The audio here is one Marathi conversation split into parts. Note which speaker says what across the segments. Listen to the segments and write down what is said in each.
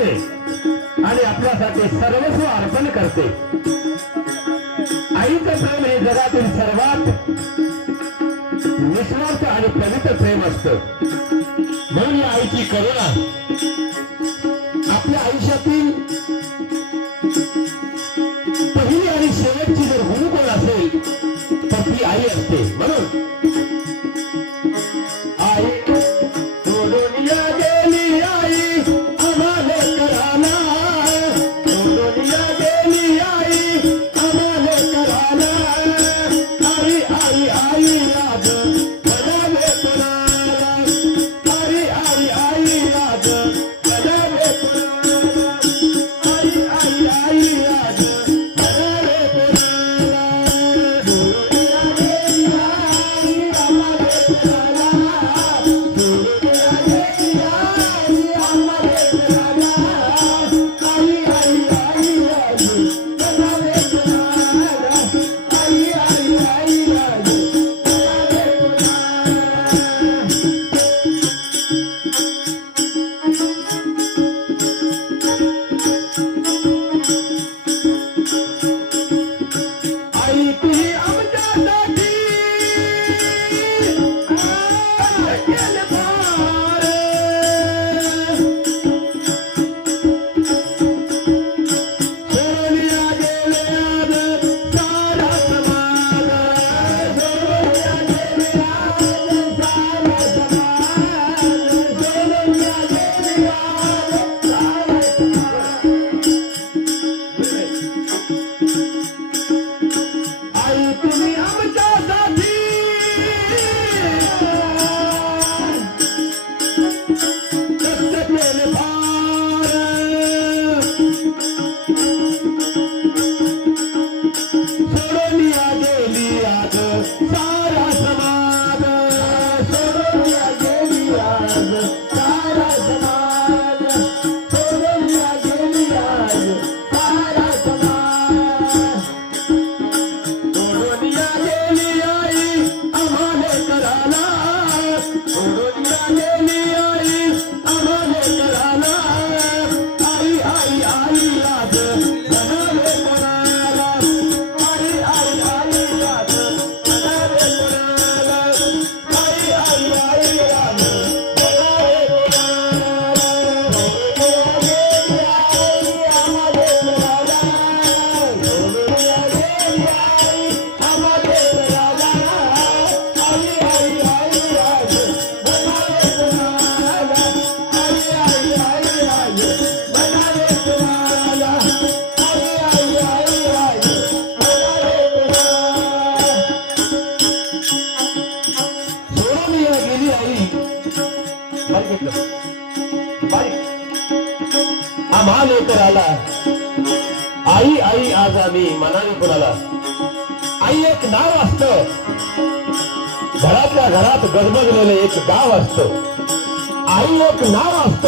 Speaker 1: करते आणि आपल्यासाठी सर्वस्व अर्पण करते. आईचं प्रेम हे जगातील सर्वात निस्वार्थ आणि पवित्र प्रेम असतं. म्हणून या आईची करुणा आपल्या आयुष्यातील पहिली आणि शेवटची जर गुरु असेल तर ती आई असते. बारीक घेतलं. आम्हा आला आई आई आज आम्ही मनाने कुणाला? आई एक नाव असत. घरातल्या घरात गजबजलेलं एक गाव असत. आई एक नाव असत.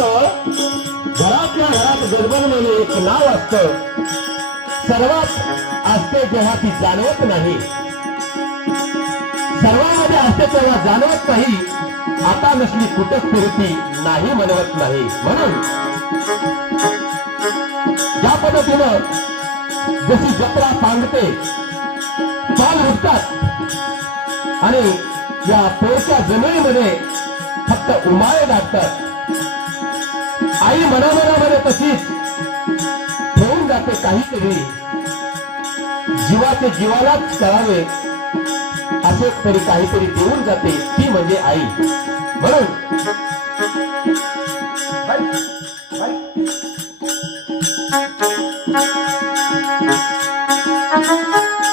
Speaker 1: घरातल्या घरात गजबजलेलं एक नाव असत. सर्वात असते जेव्हा ती जाणवत नाही. सर्वांमध्ये असते तेव्हा जाणवत नाही. आता नसली कुठं फिरती नाही म्हणवत नाही. म्हणून या पद्धतीनं जशी जत्रा सांगते पाल उठतात आणि या पोरच्या जमिनीमध्ये फक्त उमाळे दाटतात आई मनामनामध्ये तशीच ठेवून जाते काहीतरी. जीवाचे जीवालाच कळावे असे तरी काहीतरी देऊन जाते ती म्हणजे आई म्हणून Thank you.